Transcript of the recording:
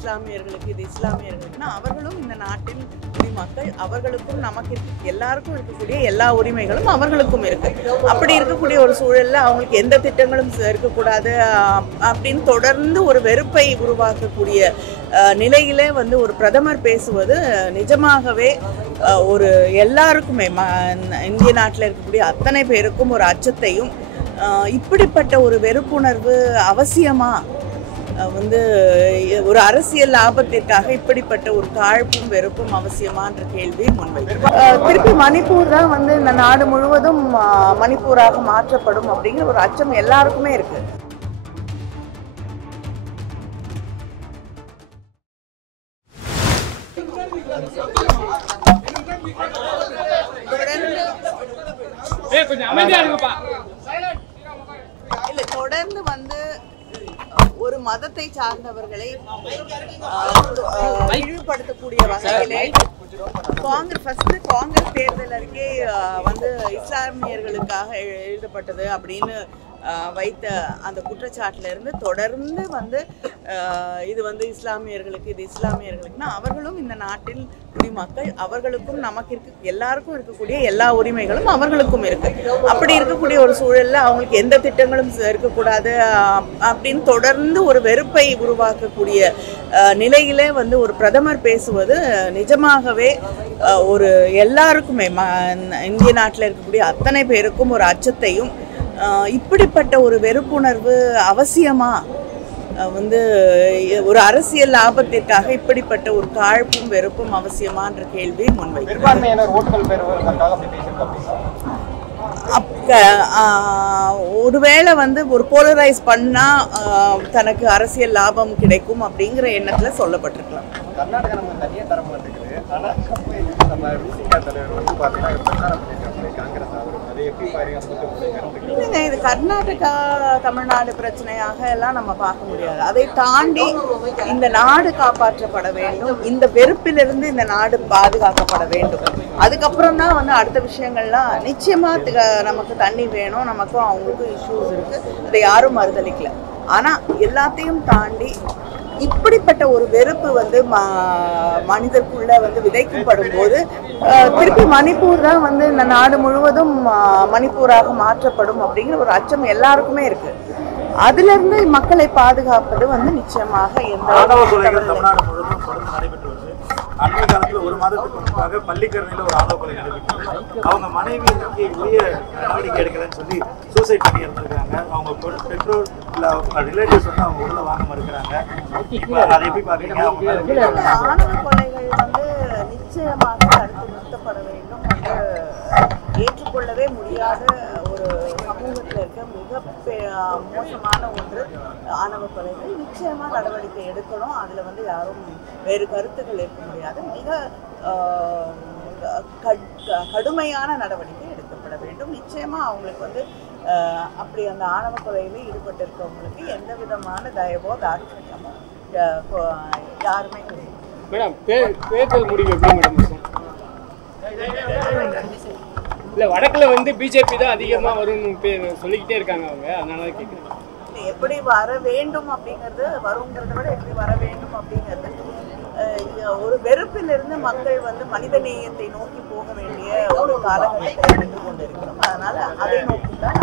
இஸ்லாமியர்களுக்கு, இது இஸ்லாமியர்களுக்குன்னா அவர்களும் இந்த நாட்டின் குடிமக்கள். அவர்களுக்கும் நமக்கு எல்லாருக்கும் இருக்கக்கூடிய எல்லா உரிமைகளும் அவர்களுக்கும் இருக்கு. அப்படி இருக்கக்கூடிய ஒரு சூழல்ல அவங்களுக்கு எந்த திட்டங்களும் இருக்கக்கூடாது அப்படின்னு தொடர்ந்து ஒரு வெறுப்பை உருவாக்கக்கூடிய நிலையிலே வந்து ஒரு பிரதமர் பேசுவது நிஜமாகவே ஒரு எல்லாருக்குமே இந்திய நாட்டில் இருக்கக்கூடிய அத்தனை பேருக்கும் ஒரு அச்சத்தையும், இப்படிப்பட்ட ஒரு வெறுப்புணர்வு அவசியமா வந்து ஒரு அரசியல் லாபத்திற்காக இப்படிப்பட்ட ஒரு காழ்ப்பும் வெறுப்பும் அவசியமான்ற கேள்வி முன்வைக்கும். திருப்பி மணிப்பூர் தான் வந்து இந்த நாடு முழுவதும் மணிப்பூராக மாற்றப்படும் அப்படிங்கிற ஒரு அச்சம் எல்லாருக்குமே இருக்கு. தொடர்ந்து வந்து ஒரு மதத்தை சார்ந்தவர்களை இழிவுபடுத்தக்கூடிய வகையிலே காங்கிரஸ் தேர்தல் அறிக்கை வந்து இஸ்லாமியர்களுக்காக எழுதப்பட்டது அப்படின்னு வைத்த அந்த குற்றச்சாட்டுல இருந்து தொடர்ந்து வந்து இது வந்து இஸ்லாமியர்களுக்கு, இது இஸ்லாமியர்களுக்குன்னா அவர்களும் இந்த நாட்டின் குடிமக்கள். அவர்களுக்கும் நமக்கு எல்லாருக்கும் இருக்கக்கூடிய எல்லா உரிமைகளும் அவர்களுக்கும் இருக்கு. அப்படி இருக்கக்கூடிய ஒரு சூழல்ல அவங்களுக்கு எந்த திட்டங்களும் இருக்கக்கூடாது அப்படின்னு தொடர்ந்து ஒரு வெறுப்பை உருவாக்கக்கூடிய நிலையிலே வந்து ஒரு பிரதமர் பேசுவது நிஜமாகவே ஒரு எல்லாருக்குமே இந்திய நாட்டில் இருக்கக்கூடிய அத்தனை பேருக்கும் ஒரு அச்சத்தையும், இப்படிப்பட்ட ஒரு வெறுப்புணர்வு அவசியமா வந்து ஒரு அரசியல் லாபத்திற்காக இப்படிப்பட்ட ஒரு காழ்ப்பும் வெறுப்பும் அவசியமான்ற கேள்வி முன்வைக்கும். ஒருவேளை வந்து ஒரு போலரைஸ் பண்ணா தனக்கு அரசியல் லாபம் கிடைக்கும் அப்படிங்கிற எண்ணத்துல சொல்லப்பட்டிருக்கலாம். இல்லைங்க, இது கர்நாடகா தமிழ்நாடு பிரச்சனையாக எல்லாம் நம்ம பார்க்க முடியாது. அதை தாண்டி இந்த நாடு காப்பாற்றப்பட வேண்டும், இந்த வெறுப்பிலிருந்து இந்த நாடு பாதுகாக்கப்பட வேண்டும். அதுக்கப்புறம் தான் வந்து அடுத்த விஷயங்கள்லாம் நிச்சயமா நமக்கு தண்ணி வேணும், நமக்கும் அவங்களுக்கும் இஷ்யூஸ் இருக்கு, அதை யாரும் மறுதளிக்கல. ஆனா எல்லாத்தையும் தாண்டி இப்படிப்பட்ட ஒரு வெறுப்பு வந்து மனிதருக்குள்ள வந்து விதைக்கப்படும் போது திருப்பி மணிப்பூர் தான் வந்து இந்த நாடு முழுவதும் மணிப்பூராக மாற்றப்படும் அப்படிங்கிற ஒரு அச்சம் எல்லாருக்குமே இருக்கு. அதுல இருந்து மக்களை பாதுகாப்பது வந்து நிச்சயமாக அண்மை காலத்தில் ஒரு மாதத்துக்கு முன்பாக பள்ளிக்கரணையில் ஒரு ஆணவ கொலை நடைபெற்றது. அவங்க மனைவி உரிய நடவடிக்கை எடுக்கலன்னு சொல்லி சூசைட் பண்ணி இருந்திருக்காங்க. அவங்க பெற்றோர் ரிலேட்டிவ்ஸ் வந்து அவங்க உள்ள வாங்க மறுக்கிறாங்க. அதை எப்படி பாக்குறீங்க? ஆணவ கொலைகள் வந்து நிச்சயமாக தடுத்து நிறுத்தப்பட வேண்டும். ஏற்றுக்கொள்ளவே முடியாத ஒரு சமூகத்தில் இருக்க மிக மோசமான ஒன்று ஆணவ கொலைகள். நிச்சயமா நடவடிக்கை எடுக்கணும். அதுல வந்து யாரும் வேறு கருத்துக்கள் இருக்க முடியாது. மிக கடுமையான நடவடிக்கை எடுக்கப்பட வேண்டும். நிச்சயமா அவங்களுக்கு வந்து அப்படி அந்த ஆணவ கொலையில ஈடுபட்டு இருக்கவங்களுக்கு எந்த விதமான தயவோ தாட்சண்யமோ யாருமே கிடையாது. மேடம், தேர்தல் முடிவு எப்படி மேடம்? இல்ல, வடக்குல வந்து பிஜேபி தான் அதிகமா வரும்னு சொல்லிக்கிட்டே இருக்காங்க அவங்க, அதனால கேட்குறேன். எப்படி வர வேண்டும் அப்படிங்கிறது, வருங்கிறத விட எப்படி வர வேண்டும் அப்படிங்கிறது ஒரு வெறுப்பிலிருந்து மக்கள் வந்து மனித நேயத்தை நோக்கி போக வேண்டிய ஒரு காலகட்டத்தை கொண்டு இருக்கிறோம். அதனால அதை நோக்கி தான்